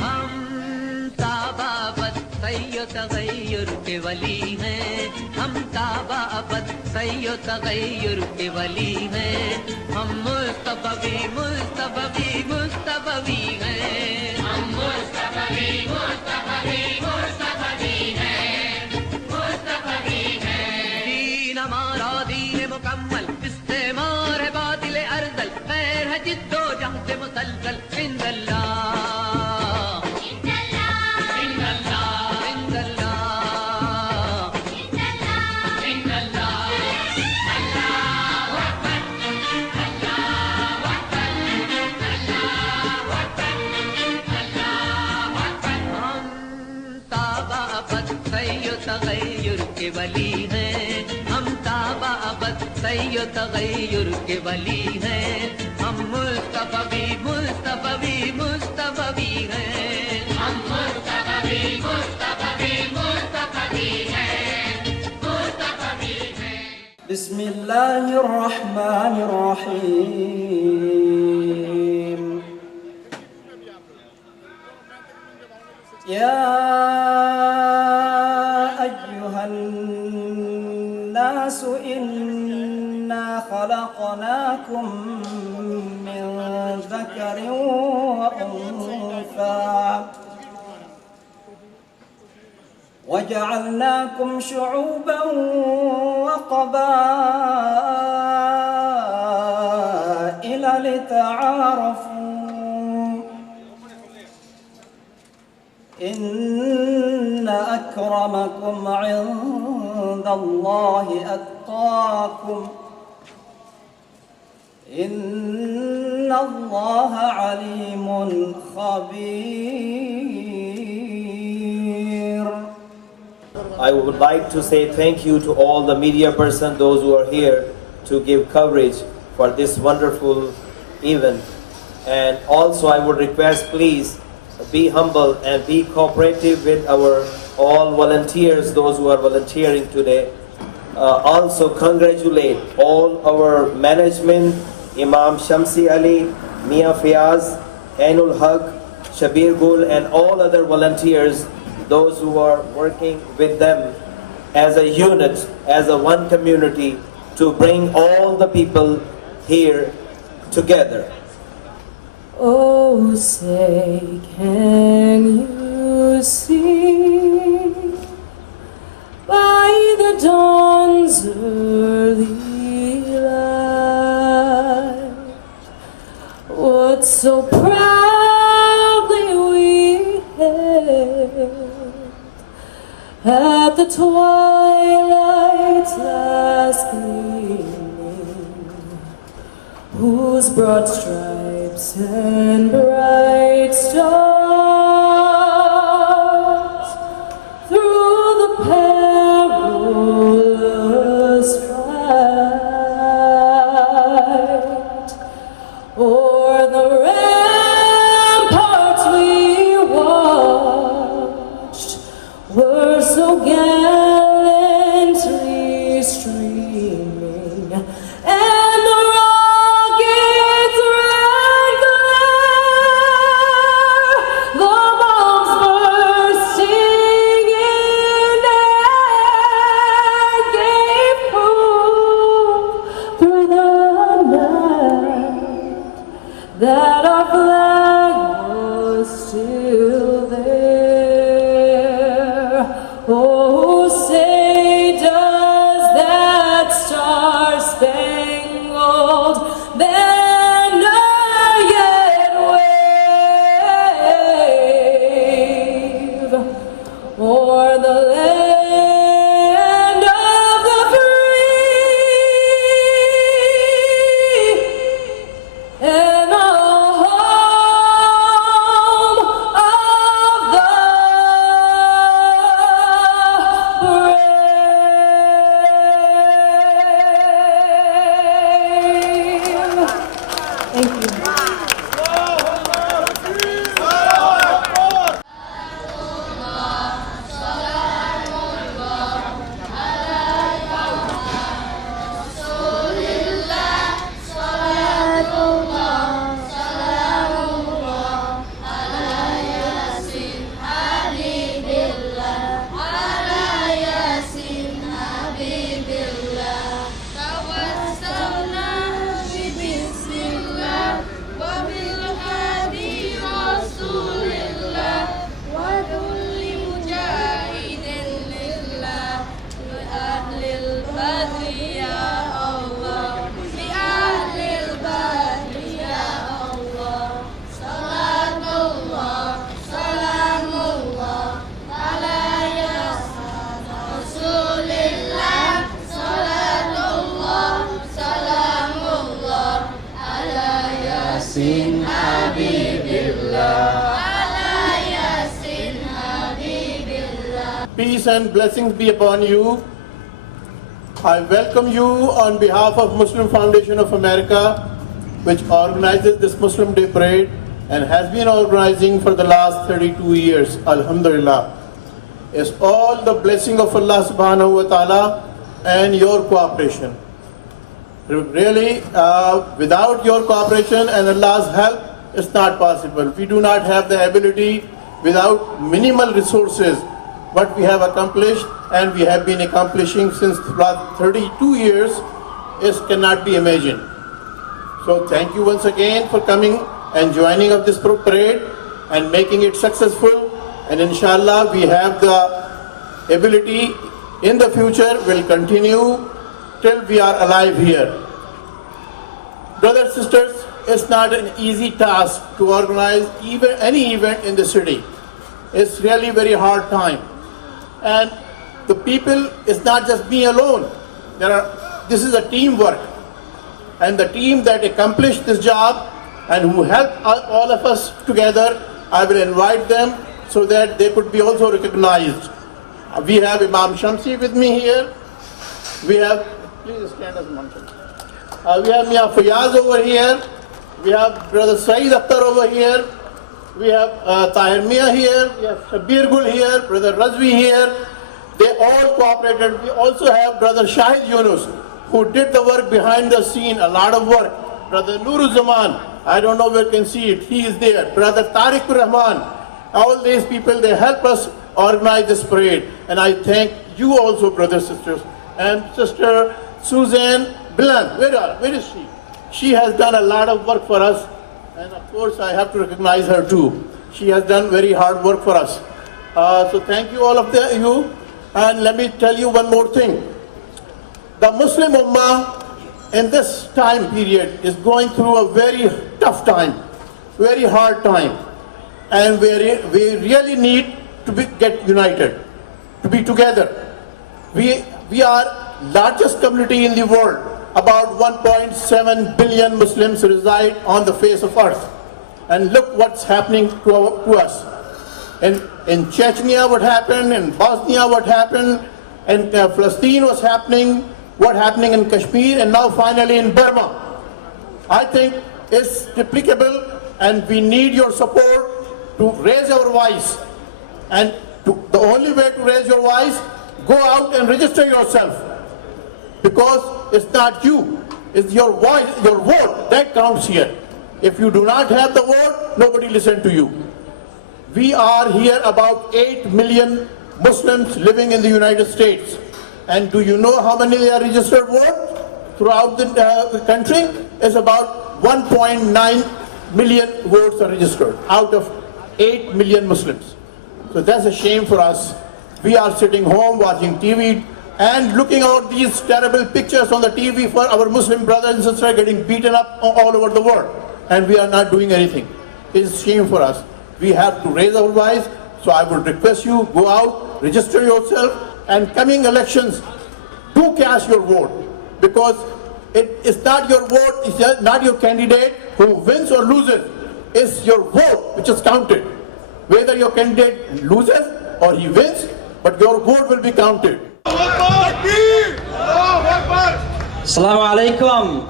हम ताबाबत सैयो तगैयुर के वली हैं, हम ताबाबत सैयो तगैयुर के वली हैं, हम मुस्तफवी मुस्तफवी मुस्तफवी हैं, हम मुस्तफवी मुस्तफवी मुस्तफवी हैं, मुस्तफवी हैं। दीन हमारा दीन मुकम्मल, इस्तेमार है बातिल अर्जल, खैर है जिद्दो जहद मुसलसल, इंदल्लाह तगैयुर के वली हैं, हम ताबाबत सैयो तगैयुर के वली हैं, हम मुस्तफवी मुस्तफवी मुस्तफवी हैं, हम मुस्तफवी मुस्तफवी मुस्तफवी हैं, मुस्तफवी हैं। बिस्मिल्लाहिर रहमानिर रहीम। या الناس إنا خلقناكم من ذكر وأنثى وجعلناكم شعوبا وقبائل لتعارفوا إن أكرمكم عند الله أتقاكم إن الله عليم خبير. I would like to say thank you to all the media persons, those who are here to give coverage for this wonderful event. And also I would request, please be humble and be cooperative with our all volunteers, those who are volunteering today. Also congratulate all our management, Imam Shamsi Ali, Mia Fiaz, Ainul Haq, Shabir Gul, and all other volunteers, those who are working with them as a unit, as a one community, to bring all the people here together. Oh, say, can you see by the dawn's early light what so proudly we hailed at the twilight's last gleaming, whose broad stripes and bright stars through the perilous fight o'er the ramparts we watched were so gallant peace and blessings be upon you. I welcome you on behalf of Muslim Foundation of America, which organizes this Muslim Day Parade and has been organizing for the last 32 years. Alhamdulillah. It's all the blessing of Allah subhanahu wa ta'ala and your cooperation. Really, without your cooperation and Allah's help, it's not possible. We do not have the ability, without minimal resources, what we have accomplished and we have been accomplishing since the last 32 years, it cannot be imagined. So thank you once again for coming and joining of this parade and making it successful. And inshallah, we have the ability in the future will continue till we are alive here. Brothers and sisters, it's not an easy task to organize even any event in the city. It's really very hard time. And the people, it's not just me alone. This is a teamwork. And the team that accomplished this job and who helped all of us together, I will invite them so that they could be also recognized. We have Imam Shamsi with me here. We have, please stand as Imam Shamsi. We have Mia Fayaz over here. We have Brother Saeed Akhtar over here. We have Tahir Mia here. We have Shabir Gul here. Brother Razvi here. They all cooperated. We also have Brother Shahid Yunus, who did the work behind the scene, a lot of work. Brother Nurul Zaman, I don't know where you can see it. He is there. Brother Tariq Rahman. All these people, they help us organize this parade. And I thank you also, brothers and sisters. And Sister Suzanne Bilan, where is she? She has done a lot of work for us. And of course, I have to recognize her too. She has done very hard work for us. So thank you all of you. And let me tell you one more thing. The Muslim Ummah in this time period is going through a very tough time, very hard time. And we really need to get united, to be together. We are largest community in the world. About 1.7 billion Muslims reside on the face of earth. And look what's happening to us. In Chechnya what happened, in Bosnia what happened, in Palestine what's happening, what's happening in Kashmir, and now finally in Burma. I think it's replicable and we need your support to raise our voice. And the only way to raise your voice, go out and register yourself. Because it's not you, it's your voice, your vote that counts here. If you do not have the vote, nobody listens to you. We are here about 8 million Muslims living in the United States. And do you know how many are registered votes throughout the country? It's about 1.9 million votes are registered out of 8 million Muslims. So that's a shame for us. We are sitting home watching TV and looking at these terrible pictures on the TV for our Muslim brothers and sisters getting beaten up all over the world. And we are not doing anything. It's a shame for us. We have to raise our voice. So I would request you, go out, register yourself, and coming elections, do cast your vote. Because it's not your vote, it's not your candidate who wins or loses. It's your vote which is counted. Whether your candidate loses or he wins, but your vote will be counted. Assalamu alaikum.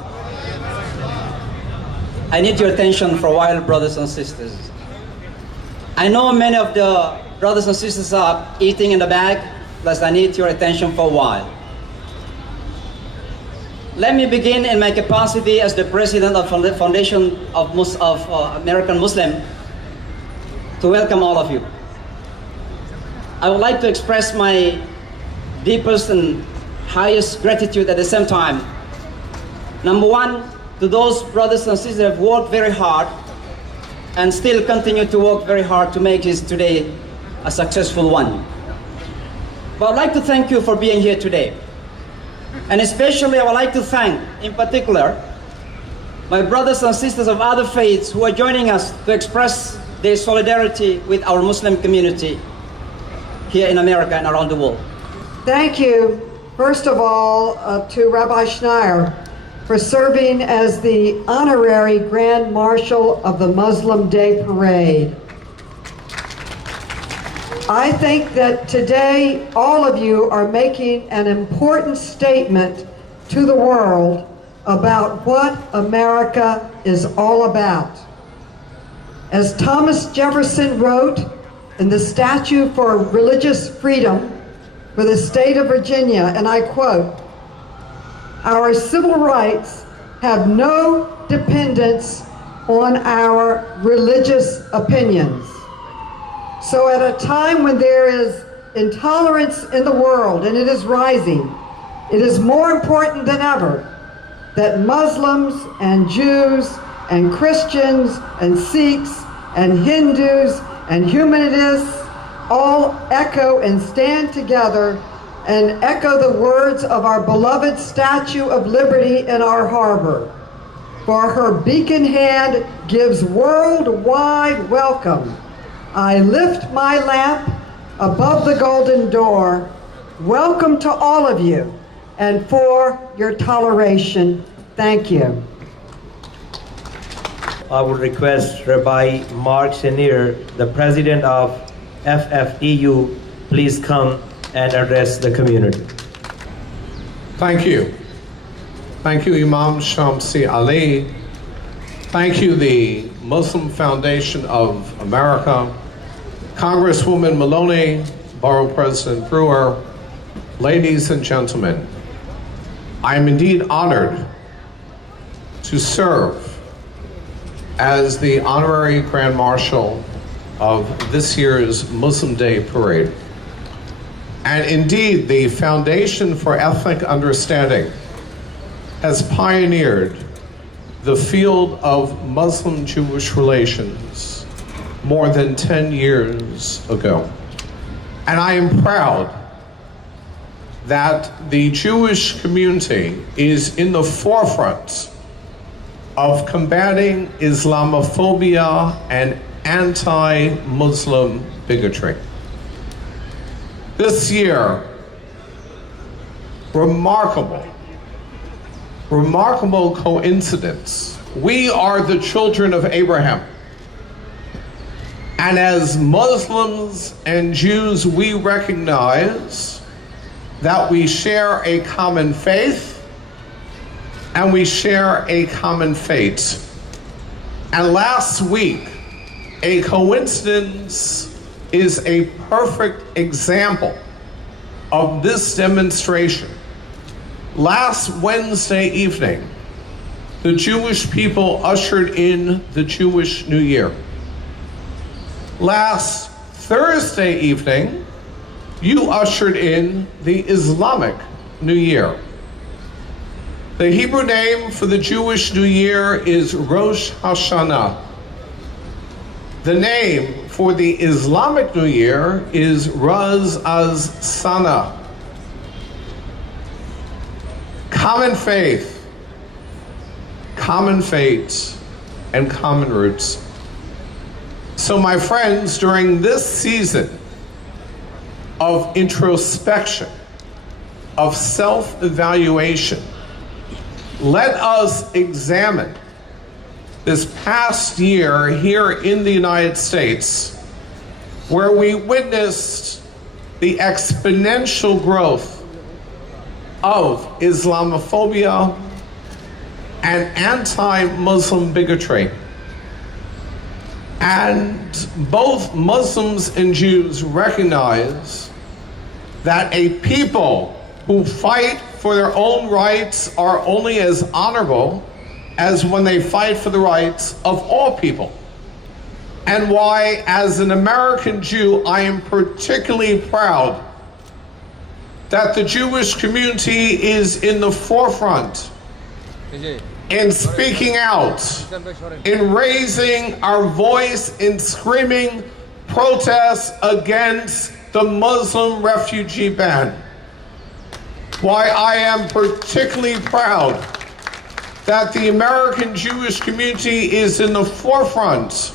I need your attention for a while, brothers and sisters. I know many of the brothers and sisters are eating in the back, plus I need your attention for a while. Let me begin in my capacity as the president of the Foundation of American Muslim to welcome all of you. I would like to express my deepest and highest gratitude at the same time. Number one, to those brothers and sisters who have worked very hard and still continue to work very hard to make this today a successful one. But I'd like to thank you for being here today. And especially I would like to thank, in particular, my brothers and sisters of other faiths who are joining us to express their solidarity with our Muslim community here in America and around the world. Thank you, first of all, to Rabbi Schneier for serving as the honorary Grand Marshal of the Muslim Day Parade. I think that today all of you are making an important statement to the world about what America is all about. As Thomas Jefferson wrote in the Statute for Religious Freedom for the state of Virginia, and I quote, "Our civil rights have no dependence on our religious opinions." So at a time when there is intolerance in the world, and it is rising, it is more important than ever that Muslims and Jews and Christians and Sikhs and Hindus and humanists all echo and stand together and echo the words of our beloved Statue of Liberty in our harbor. For her beacon hand gives worldwide welcome. I lift my lamp above the golden door. Welcome to all of you, and for your toleration, thank you. I would request Rabbi Mark Chenier, the president of FFEU, please come and address the community. Thank you. Thank you, Imam Shamsi Ali. Thank you, the Muslim Foundation of America, Congresswoman Maloney, Borough President Brewer, ladies and gentlemen. I am indeed honored to serve as the Honorary Grand Marshal of this year's Muslim Day Parade. And indeed, the Foundation for Ethnic Understanding has pioneered the field of Muslim-Jewish relations more than 10 years ago. And I am proud that the Jewish community is in the forefront of combating Islamophobia and anti-Muslim bigotry. This year, remarkable coincidence. We are the children of Abraham. And as Muslims and Jews, we recognize that we share a common faith and we share a common fate. And last week, a coincidence is a perfect example of this demonstration. Last Wednesday evening, the Jewish people ushered in the Jewish New Year. Last Thursday evening, you ushered in the Islamic New Year. The Hebrew name for the Jewish New Year is Rosh Hashanah. The name for the Islamic New Year is Raz Az Sana. Common faith, common fate, and common roots. So my friends, during this season of introspection, of self-evaluation, let us examine this past year here in the United States, where we witnessed the exponential growth of Islamophobia and anti-Muslim bigotry. And both Muslims and Jews recognize that a people who fight for their own rights are only as honorable as when they fight for the rights of all people. And why, as an American Jew, I am particularly proud that the Jewish community is in the forefront in speaking out, in raising our voice, in screaming protests against the Muslim refugee ban. Why I am particularly proud that the American Jewish community is in the forefront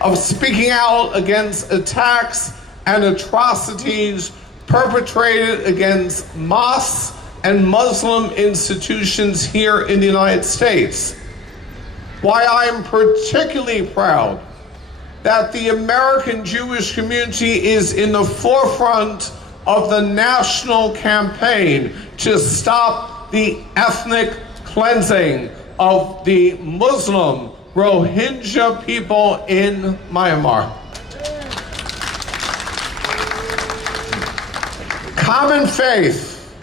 of speaking out against attacks and atrocities perpetrated against mosques and Muslim institutions here in the United States. Why I am particularly proud that the American Jewish community is in the forefront of the national campaign to stop the ethnic cleansing of the Muslim Rohingya people in Myanmar. Common faith,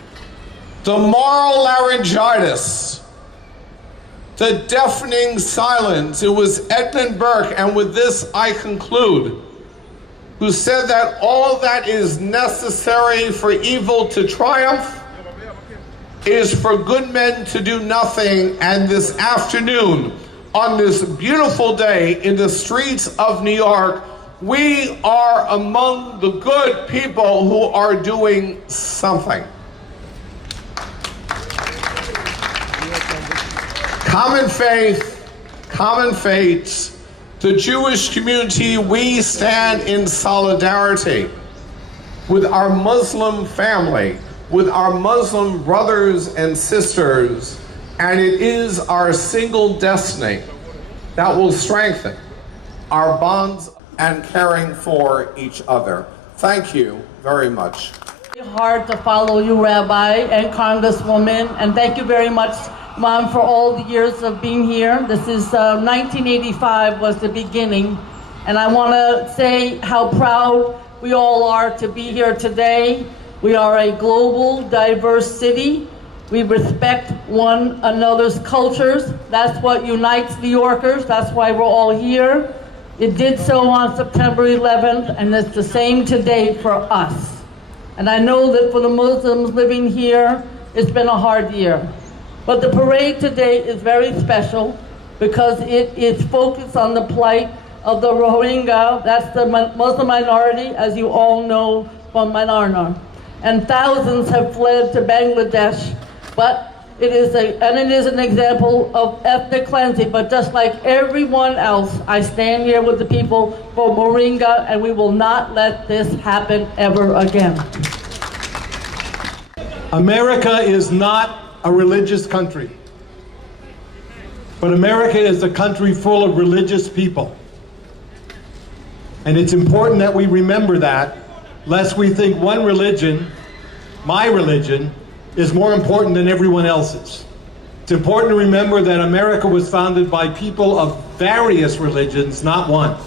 the moral laryngitis, the deafening silence. It was Edmund Burke, and with this I conclude, who said that all that is necessary for evil to triumph is for good men to do nothing. And this afternoon, on this beautiful day in the streets of New York, we are among the good people who are doing something. Common faith, common fates, the Jewish community, we stand in solidarity with our Muslim family, with our Muslim brothers and sisters, and it is our single destiny that will strengthen our bonds and caring for each other. Thank you very much. It's hard to follow you, Rabbi and Congresswoman, and thank you very much, Mom, for all the years of being here. This is 1985 was the beginning, and I want to say how proud we all are to be here today. We are a global, diverse city. We respect one another's cultures. That's what unites New Yorkers. That's why we're all here. It did so on September 11th, and it's the same today for us. And I know that for the Muslims living here, it's been a hard year. But the parade today is very special because it is focused on the plight of the Rohingya. That's the Muslim minority, as you all know, from Myanmar. And thousands have fled to Bangladesh, but it is an example of ethnic cleansing. But just like everyone else, I stand here with the people for Rohingya, and we will not let this happen ever again. America is not a religious country, but America is a country full of religious people. And it's important that we remember that, lest we think one religion, my religion, is more important than everyone else's. It's important to remember that America was founded by people of various religions, not one.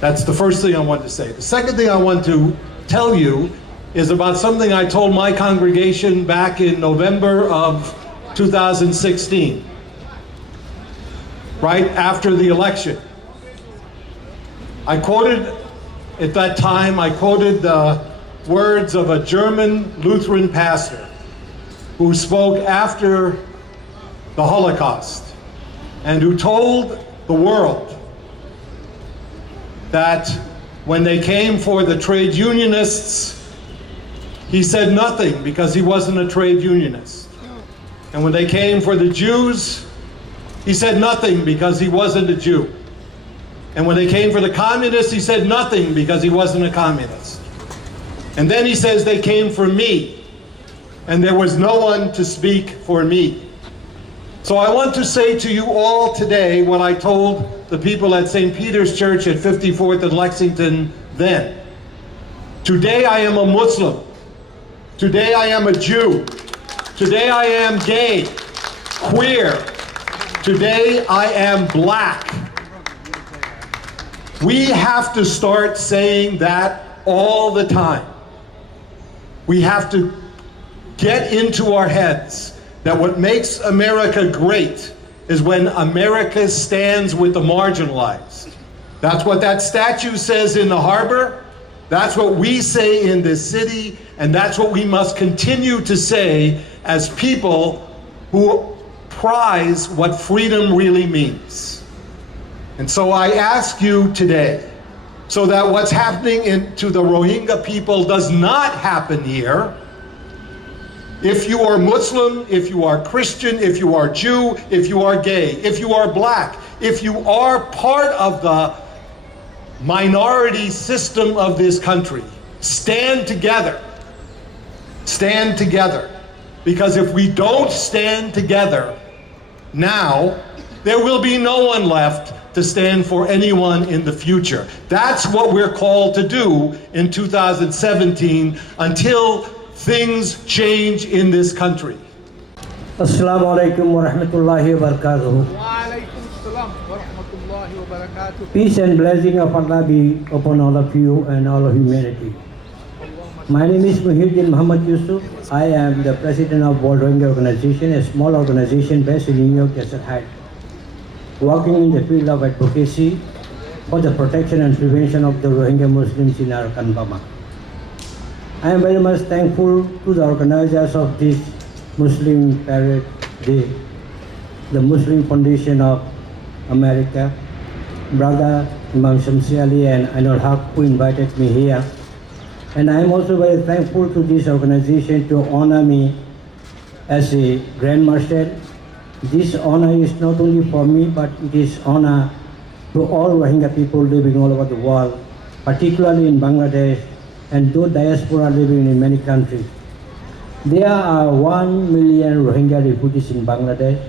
That's the first thing I want to say. The second thing I want to tell you is about something I told my congregation back in November of 2016, right after the election. At that time, I quoted the words of a German Lutheran pastor who spoke after the Holocaust and who told the world that when they came for the trade unionists, he said nothing because he wasn't a trade unionist. And when they came for the Jews, he said nothing because he wasn't a Jew. And when they came for the communists, he said nothing because he wasn't a communist. And then he says they came for me, and there was no one to speak for me. So I want to say to you all today what I told the people at St. Peter's Church at 54th and Lexington then. Today I am a Muslim. Today I am a Jew. Today I am gay, queer. Today I am black. We have to start saying that all the time. We have to get into our heads that what makes America great is when America stands with the marginalized. That's what that statue says in the harbor. That's what we say in this city, and that's what we must continue to say as people who prize what freedom really means. And so I ask you today, so that what's happening to the Rohingya people does not happen here, if you are Muslim, if you are Christian, if you are Jew, if you are gay, if you are black, if you are part of the minority system of this country, stand together. Stand together. Because if we don't stand together now, there will be no one left to stand for anyone in the future. That's what we're called to do in 2017 until things change in this country. Assalamu alaikum wa rahmatullahi wa barakatuh. Peace and blessing of Allah be upon all of you and all of humanity. My name is Muhyiddin Muhammad Yusuf. I am the president of World Rohingya Organization, a small organization based in New York, Desert Heights, working in the field of advocacy for the protection and prevention of the Rohingya Muslims in Arakan, Burma. I am very much thankful to the organizers of this Muslim Parade Day, the Muslim Foundation of America, Brother Imam Shamsi Ali and Ainul Haq, who invited me here. And I am also very thankful to this organization to honor me as a Grand Marshal. This honor is not only for me, but it is honor to all Rohingya people living all over the world, particularly in Bangladesh and those diaspora living in many countries. There are 1 million Rohingya refugees in Bangladesh.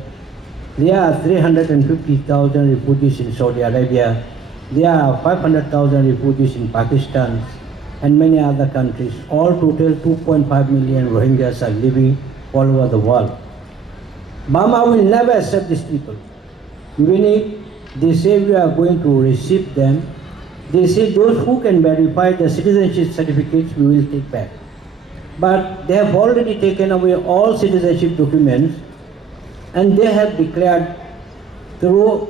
There are 350,000 refugees in Saudi Arabia. There are 500,000 refugees in Pakistan and many other countries. All total 2.5 million Rohingyas are living all over the world. Burma will never accept these people. Even if they say we are going to receive them, they say those who can verify the citizenship certificates we will take back. But they have already taken away all citizenship documents, and they have declared through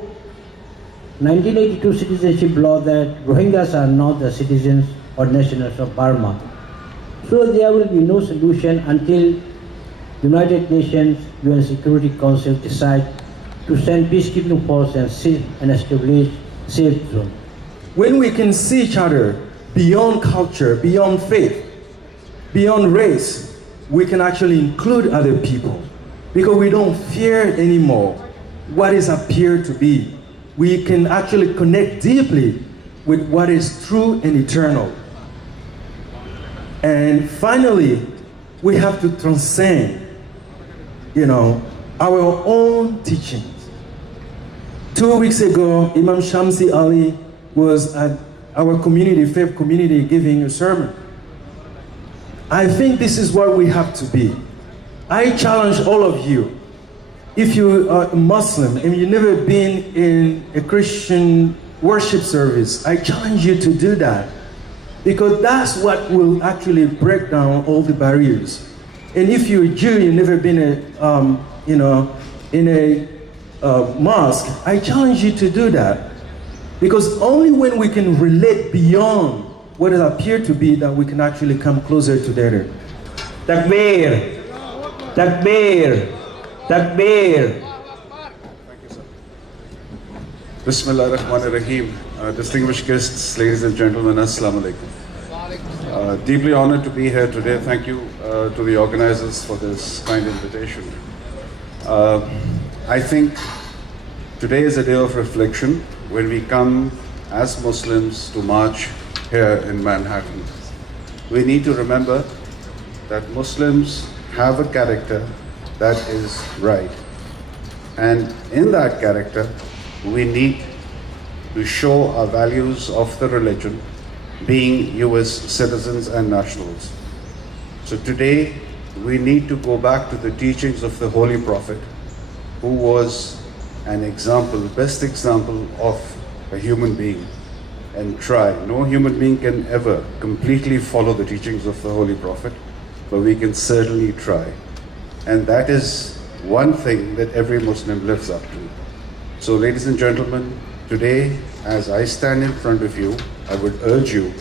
1982 citizenship law that Rohingyas are not the citizens or nationals of Burma. So there will be no solution until United Nations UN Security Council decide to send peacekeeping force and establish safe zone. When we can see each other beyond culture, beyond faith, beyond race, we can actually include other people because we don't fear anymore what is appeared to be. We can actually connect deeply with what is true and eternal. And finally, we have to transcend, our own teachings. 2 weeks ago, Imam Shamsi Ali was at our community, faith community, giving a sermon. I think this is what we have to be. I challenge all of you, if you are a Muslim and you've never been in a Christian worship service, I challenge you to do that. Because that's what will actually break down all the barriers. And if you're a Jew, you've never been in a mosque, I challenge you to do that. Because only when we can relate beyond what it appeared to be that we can actually come closer together. Takbir! Takbir! Takbir! Bismillah ar-Rahman ar-Rahim. Distinguished guests, ladies and gentlemen, Assalamu alaikum. Deeply honored to be here today. Thank you to the organizers for this kind invitation. I think today is a day of reflection when we come as Muslims to march here in Manhattan. We need to remember that Muslims have a character that is right. And in that character, we need to show our values of the religion, being US citizens and nationals. So today, we need to go back to the teachings of the Holy Prophet, who was an example, best example of a human being, and try. No human being can ever completely follow the teachings of the Holy Prophet, but we can certainly try. And that is one thing that every Muslim lives up to. So ladies and gentlemen, today, as I stand in front of you, I would urge you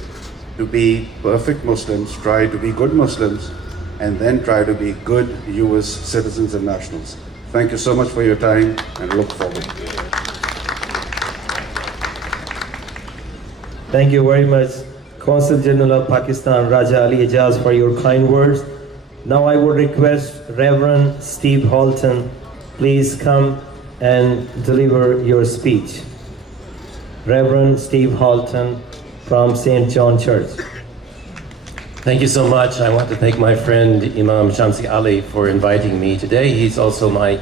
to be perfect Muslims, try to be good Muslims, and then try to be good US citizens and nationals. Thank you so much for your time, and look forward. Thank you very much, Consul General of Pakistan, Raja Ali Ijaz, for your kind words. Now I would request Reverend Steve Halton, please come and deliver your speech. Reverend Steve Halton from St. John Church. Thank you so much. I want to thank my friend Imam Shamsi Ali for inviting me today. He's also my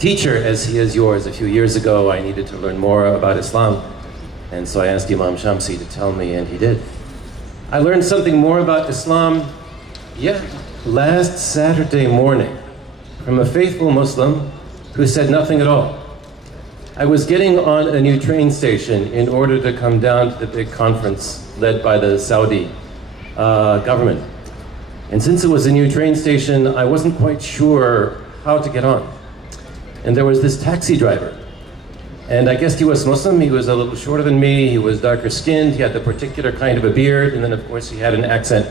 teacher as he is yours. A few years ago, I needed to learn more about Islam, and so I asked Imam Shamsi to tell me, and he did. I learned something more about Islam, last Saturday morning from a faithful Muslim who said nothing at all. I was getting on a new train station in order to come down to the big conference led by the Saudi government. And since it was a new train station, I wasn't quite sure how to get on. And there was this taxi driver. And I guessed he was Muslim. He was a little shorter than me. He was darker skinned. He had the particular kind of a beard. And then, of course, he had an accent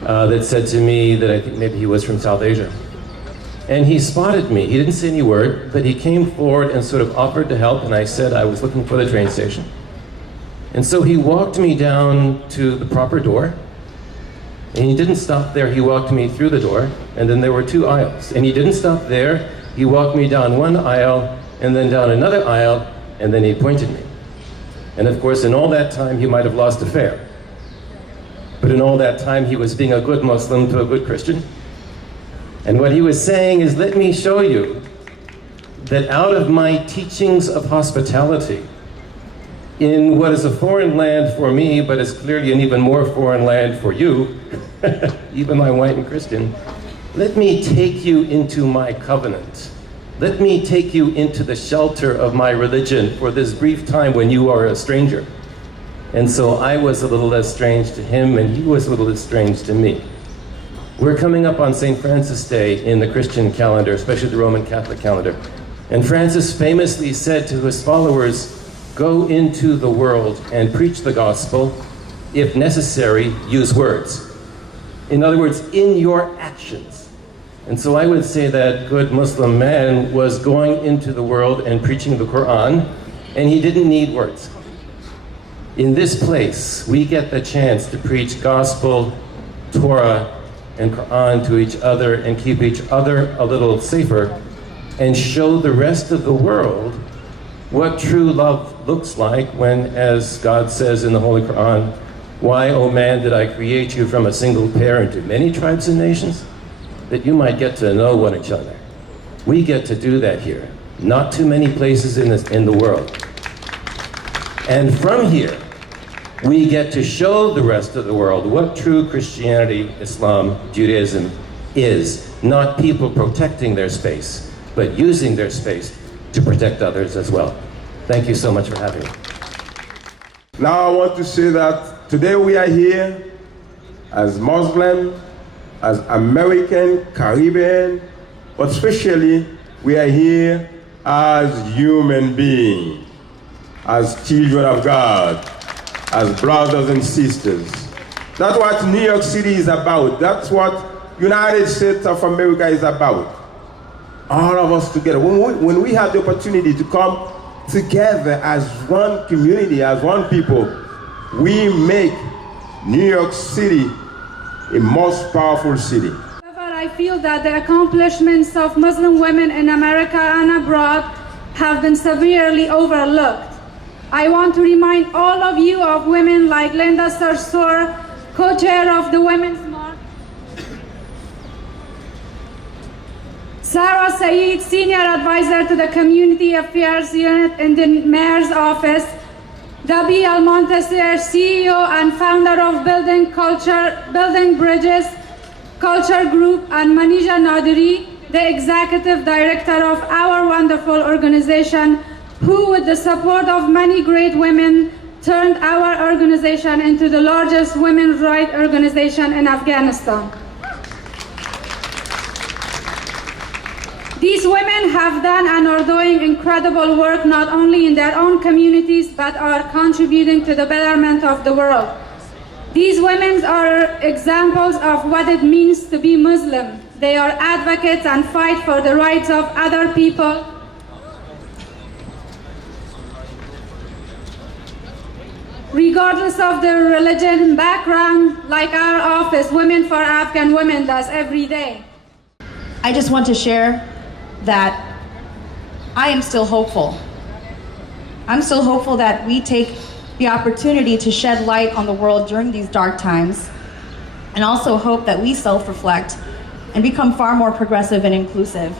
that said to me that I think maybe he was from South Asia. And he spotted me. He didn't say any word, but he came forward and sort of offered to help. And I said I was looking for the train station. And so he walked me down to the proper door. And he didn't stop there. He walked me through the door. And then there were 2 aisles. And he didn't stop there. He walked me down one aisle and then down another aisle, and then he pointed me. And of course, in all that time, he might have lost a fare. But in all that time, he was being a good Muslim to a good Christian. And what he was saying is, let me show you that out of my teachings of hospitality, in what is a foreign land for me, but is clearly an even more foreign land for you, even though I'm white and Christian, let me take you into my covenant. Let me take you into the shelter of my religion for this brief time when you are a stranger. And so I was a little less strange to him, and he was a little less strange to me. We're coming up on St. Francis Day in the Christian calendar, especially the Roman Catholic calendar. And Francis famously said to his followers, go into the world and preach the gospel. If necessary, use words. In other words, in your actions. And so I would say that good Muslim man was going into the world and preaching the Quran, and he didn't need words. In this place, we get the chance to preach gospel, Torah, and Quran to each other and keep each other a little safer and show the rest of the world what true love looks like when, as God says in the Holy Quran, why, O man, did I create you from a single pair into many tribes and nations? That you might get to know one another. We get to do that here. Not too many places in the world. And from here, we get to show the rest of the world what true Christianity, Islam, Judaism is. Not people protecting their space, but using their space to protect others as well. Thank you so much for having me. Now I want to say that today we are here as Muslim, as American, Caribbean, but especially we are here as human beings, as children of God, as brothers and sisters. That's what New York City is about. That's what United States of America is about. All of us together. When we have the opportunity to come together as one community, as one people, we make New York City a most powerful city. However, I feel that the accomplishments of Muslim women in America and abroad have been severely overlooked. I want to remind all of you of women like Linda Sarsour, co-chair of the Women's March, Sarah Saeed, senior advisor to the Community Affairs Unit in the Mayor's Office, Dabi Al-Montasir, CEO and founder of Building Bridges Culture Group, and Manija Nadiri, the executive director of our wonderful organization, who, with the support of many great women, turned our organization into the largest women's rights organization in Afghanistan. These women have done and are doing incredible work not only in their own communities, but are contributing to the betterment of the world. These women are examples of what it means to be Muslim. They are advocates and fight for the rights of other people. Regardless of their religion, background, like our office, Women for Afghan Women, does every day. I just want to share that I am still hopeful. I'm still hopeful that we take the opportunity to shed light on the world during these dark times, and also hope that we self-reflect and become far more progressive and inclusive.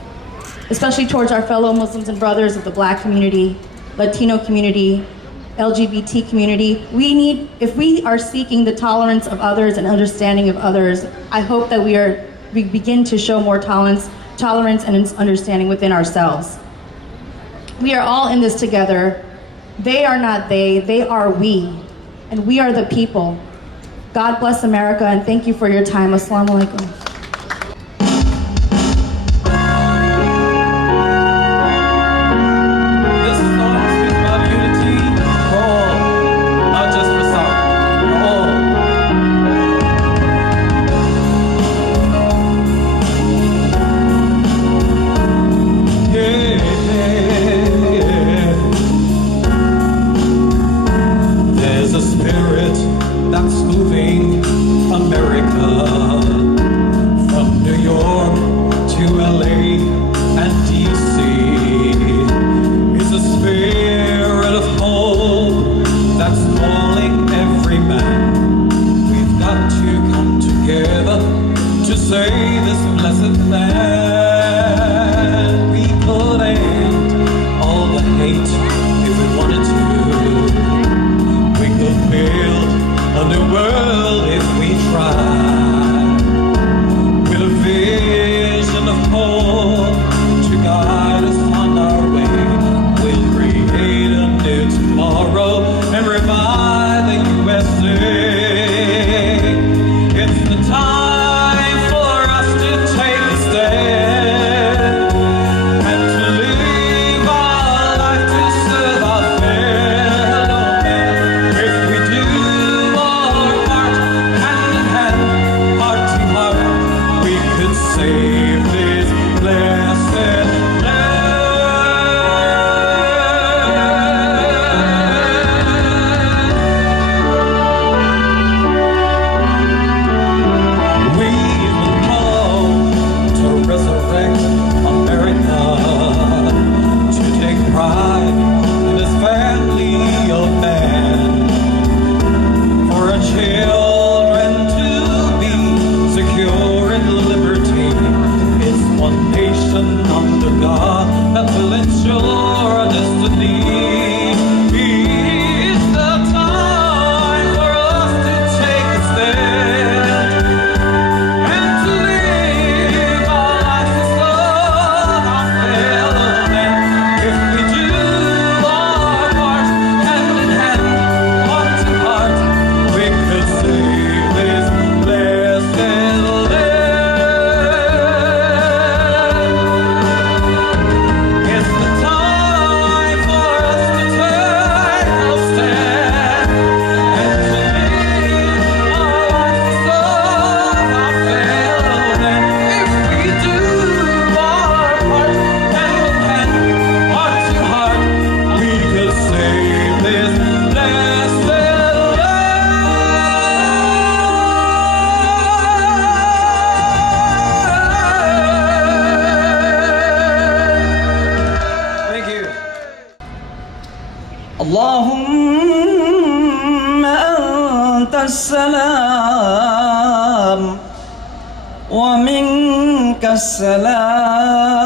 especially towards our fellow Muslims and brothers of the Black community, Latino community, LGBT community. If we are seeking the tolerance of others and understanding of others, I hope that we begin to show more tolerance and understanding within ourselves. We are all in this together. They are not they are we. And we are the people. God bless America, and thank you for your time. Assalamu alaikum. اللهم أنت السلام ومنك السلام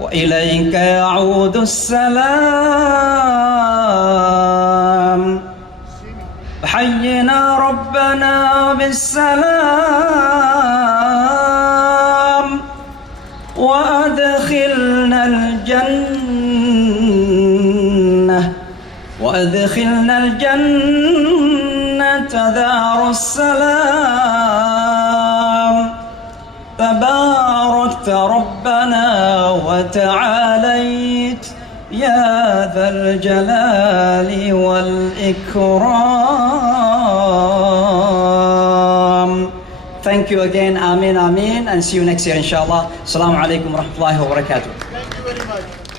وإليك يعود السلام. حينا ربنا بالسلام وأدخلنا الجنة دار السلام. تباركت ربنا وتعاليت يا ذا الجلال والإكرام. Thank you again. Amin, amin. And see you next year, inshallah. Assalamu alaikum wa rahmatullahi wa barakatuh. Thank you very much.